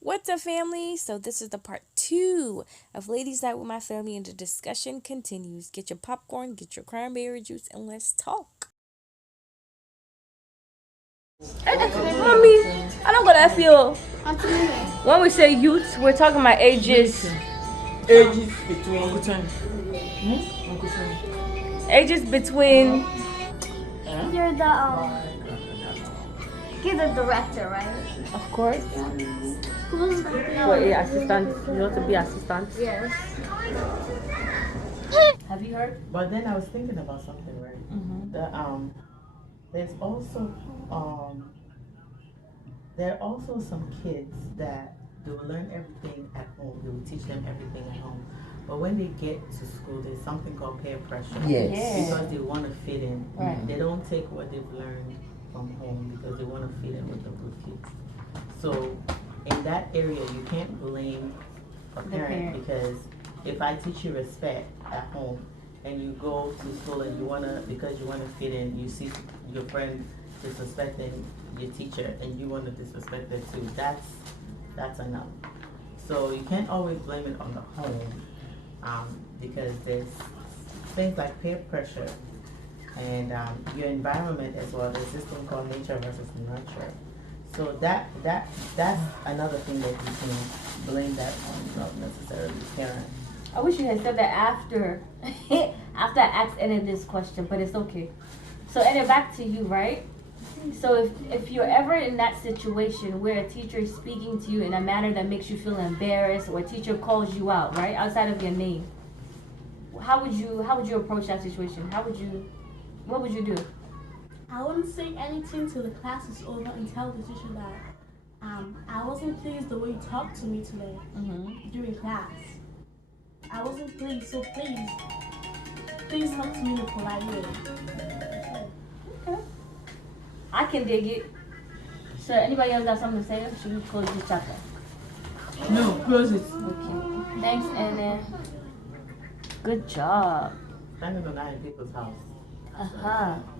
What's up, family? So, this is the part two of Ladies Night with my family, and the discussion continues. Get your popcorn, get your cranberry juice, and let's talk. Mommy, I don't gonna feel. When we say youth, we're talking about ages. Ages between Uncle Tony. Uncle Tony. Ages between. You're the director, right? Of course. Who's What, assistant? You want to be assistant? Yes. Have you heard? But then I was thinking about something, right? There's also there are also some kids that they will learn everything at home. They will teach them everything at home. But when they get to school, there's something called peer pressure. Yes. Yeah. Because they want to fit in. Right. They don't take what they've learned from home because they want to fit in with the good kids. So in that area, you can't blame a parent because if I teach you respect at home and you go to school and you wanna, because you wanna fit in, you see your friend disrespecting your teacher and you wanna disrespect them too, that's enough. So you can't always blame it on the home because there's things like peer pressure and your environment as well. There's this thing called nature versus nurture. So that's another thing that you can blame that on, not necessarily parents. I wish you had said that after after I asked Enid this question, but it's okay. So Enid, back to you, right? So if you're ever in that situation where a teacher is speaking to you in a manner that makes you feel embarrassed, or a teacher calls you out, right, outside of your name, how would you approach that situation? What would you do? I wouldn't say anything till the class is over and tell the teacher that I wasn't pleased the way you talked to me today during class. I wasn't pleased, so please talk to me in a polite way. Okay. I can dig it. So anybody else got something to say? Or should we close this chapter? No, close it. Okay. Thanks, Enid. Good job. Standing on that in people's house.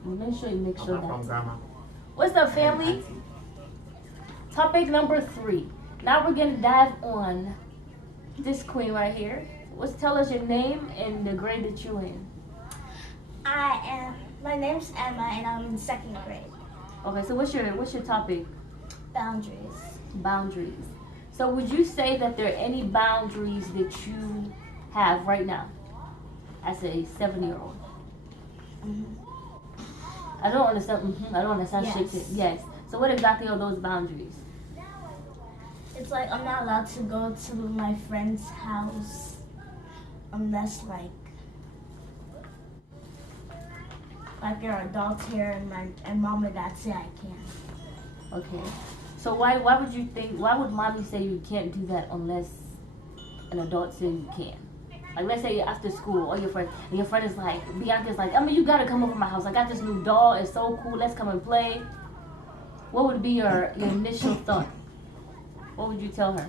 Make sure you make sure From that. grandma. What's up, family? Topic number 3. Now we're gonna dive on this queen right here. Tell us your name and the grade that you're in. My name's Emma and I'm in 2nd grade. Okay, so what's your topic? Boundaries. Boundaries. So would you say that there are any boundaries that you have right now as a 7-year-old? I don't understand. I don't understand. Yes. Yes. So what exactly are those boundaries? It's like I'm not allowed to go to my friend's house unless like there are adults here and mom and dad say I can. Okay. So why would mommy say you can't do that unless an adult says you can? Like, let's say you're after school, or your friend is like, Bianca's like, you gotta come over to my house. I got this new doll. It's so cool. Let's come and play. What would be your initial thought? What would you tell her?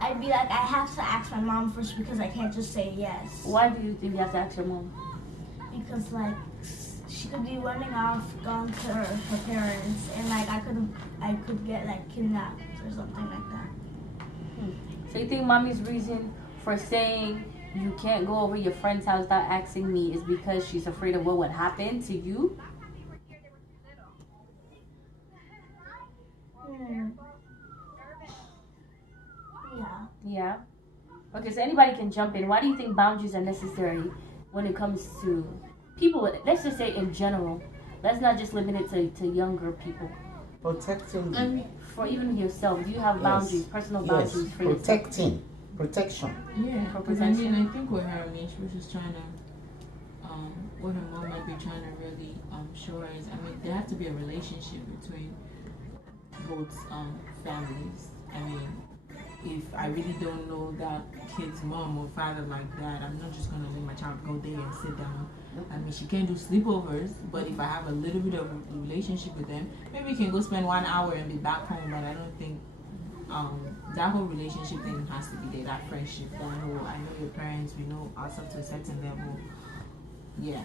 I'd be like, I have to ask my mom first because I can't just say yes. Why do you think you have to ask your mom? Because like she could be running off, going to her parents, and like I could get like kidnapped or something like that. So you think mommy's reason for saying you can't go over your friend's house without asking me is because she's afraid of what would happen to you? Yeah. Yeah. Okay, so anybody can jump in. Why do you think boundaries are necessary when it comes to people? Let's just say in general. Let's not just limit it to younger people. Protecting. For even yourself, do you have boundaries, personal boundaries for yourself? Protection. Yeah, For because I protection. mean, I think with her, she was just trying to, what her mom might be trying to really show her is, there have to be a relationship between both families. If I really don't know that kid's mom or father like that, I'm not just gonna let my child go there and sit down. She can't do sleepovers, but if I have a little bit of a relationship with them, maybe we can go spend 1 hour and be back home. But I don't think that whole relationship thing has to be there. That friendship, that whole I know your parents, we know ourselves to a certain level. Yeah,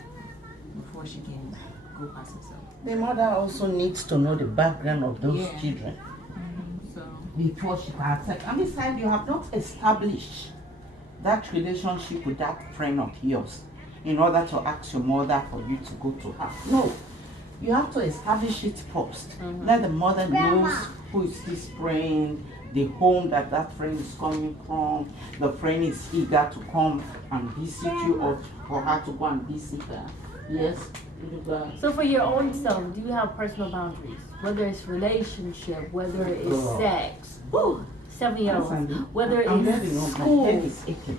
before she can go past herself. The mother also needs to know the background of those Yeah. children. So before she can accept. And besides, you have not established that relationship with that friend of yours in order to ask your mother for you to go to her. No. You have to establish it first. Let the mother knows who is this friend, the home that that friend is coming from. The friend is eager to come and visit you, or for her to go and visit her. Yes. So for your own self, do you have personal boundaries? Whether it's relationship, whether it's sex, 7-year-olds, whether it's school. My head is aching.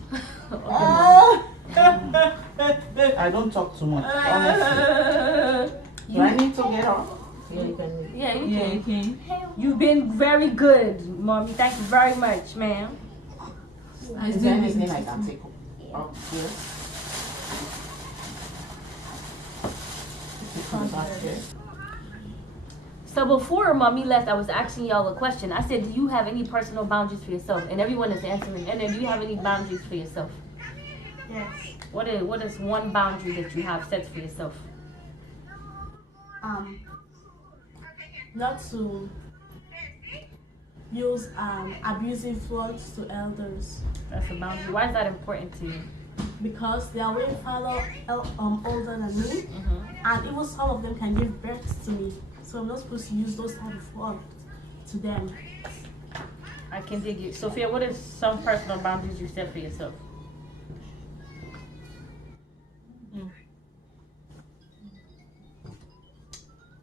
I don't talk too much, honestly. Do I need to get off? Yeah, you can. Yeah, you Yeah, can. you can. You've been very good, Mommy. Thank you very much, ma'am. I Is do there listen anything to I can take up here? So before Mommy left, I was asking y'all a question. I said, do you have any personal boundaries for yourself? And everyone is answering. And then, do you have any boundaries for yourself? Yes. What is one boundary that you have set for yourself? Not to use abusive words to elders, That's a boundary. Why is that important to you? because they are way farther older than me, and even some of them can give birth to me. So I'm not supposed to use those type of words to them. I can dig you. Sophia, what is some personal boundaries you set for yourself?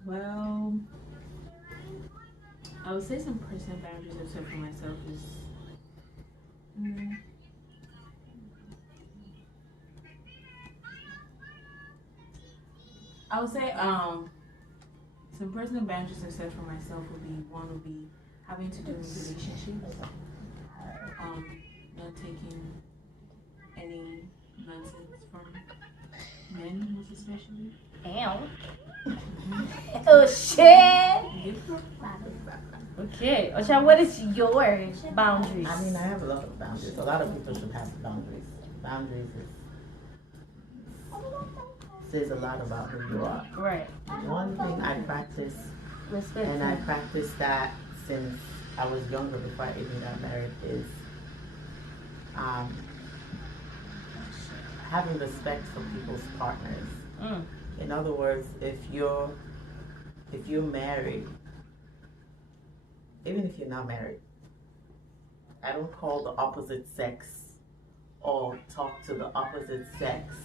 Well, I would say some personal boundaries I've set for myself is I would say some personal boundaries I've set for myself would be having to do with relationships. Not taking any nonsense from men, most especially. Ow. Oh shit. Okay. Osha, what is your boundaries? I mean, I have a lot of boundaries. A lot of people should have boundaries. Boundaries says a lot about who you are. Right. One thing I practice, Respect. and I practiced that since I was younger before I even got married, is having respect for people's partners. In other words, if you're married, even if you're not married, I don't call the opposite sex or talk to the opposite sex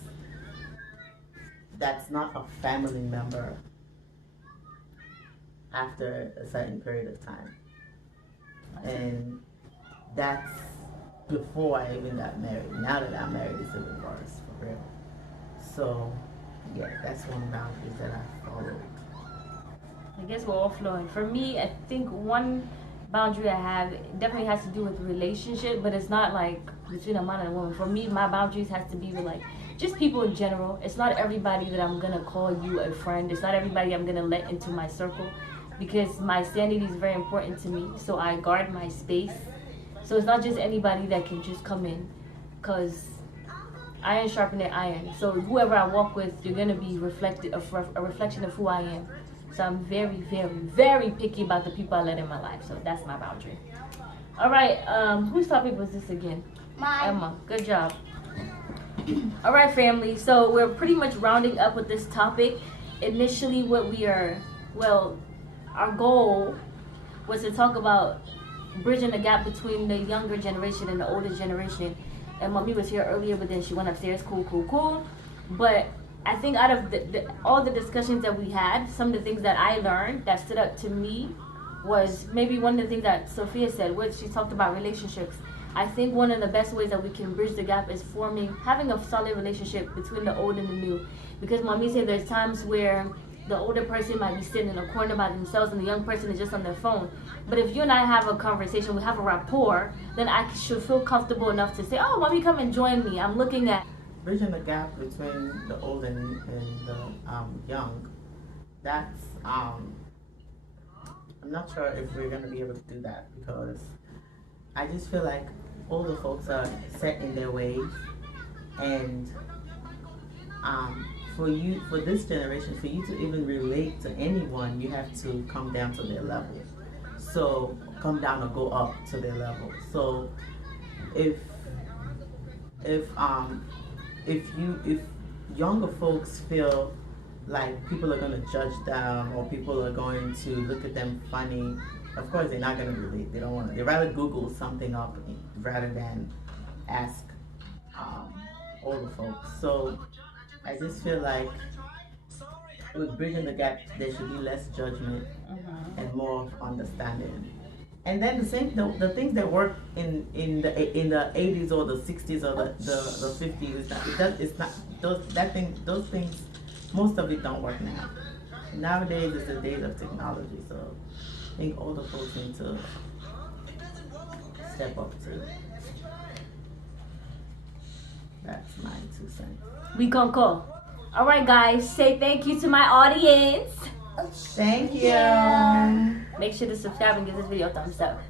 that's not a family member after a certain period of time. And that's before I even got married. Now that I'm married, it's a reverse, for real. So, yeah, that's one boundary that I followed. I guess we're all flowing. For me, I think one boundary I have definitely has to do with relationship, but it's not like between a man and a woman. For me, my boundaries has to be with like just people in general. It's not everybody that I'm gonna call you a friend. It's not everybody I'm gonna let into my circle, because my sanity is very important to me. So I guard my space. So it's not just anybody that can just come in, because iron sharpened iron. So whoever I walk with, you're gonna be a reflection of who I am. So I'm very, very, very picky about the people I let in my life. So that's my boundary. All right, whose topic was this again? Mine. Emma, good job. All right, family. So we're pretty much rounding up with this topic. Initially, our goal was to talk about bridging the gap between the younger generation and the older generation. And Mommy was here earlier, but then she went upstairs. Cool. But I think out of all the discussions that we had, some of the things that I learned that stood up to me was maybe one of the things that Sophia said, which she talked about relationships. I think one of the best ways that we can bridge the gap is having a solid relationship between the old and the new. Because Mommy said there's times where the older person might be sitting in a corner by themselves and the young person is just on their phone. But if you and I have a conversation, we have a rapport, then I should feel comfortable enough to say, oh, Mommy, come and join me. I'm looking at Bridging the gap between the old and the young, that's, I'm not sure if we're going to be able to do that, because I just feel like older folks are set in their ways, and for this generation, for you to even relate to anyone, you have to come down to their level. So come down or go up to their level. So if younger folks feel like people are going to judge them or people are going to look at them funny, of course they're not going to relate. They don't want to. They rather Google something up rather than ask older folks. So I just feel like with bridging the gap, there should be less judgment and more of understanding. And then the things that work in the 80s or the 60s or the 50s, it's not those things. Most of it don't work now. Nowadays it's the days of technology, so I think older folks need to step up too. That's my 2 cents. We concur. All right, guys, say thank you to my audience. Thank you. Make sure to subscribe and give this video a thumbs up.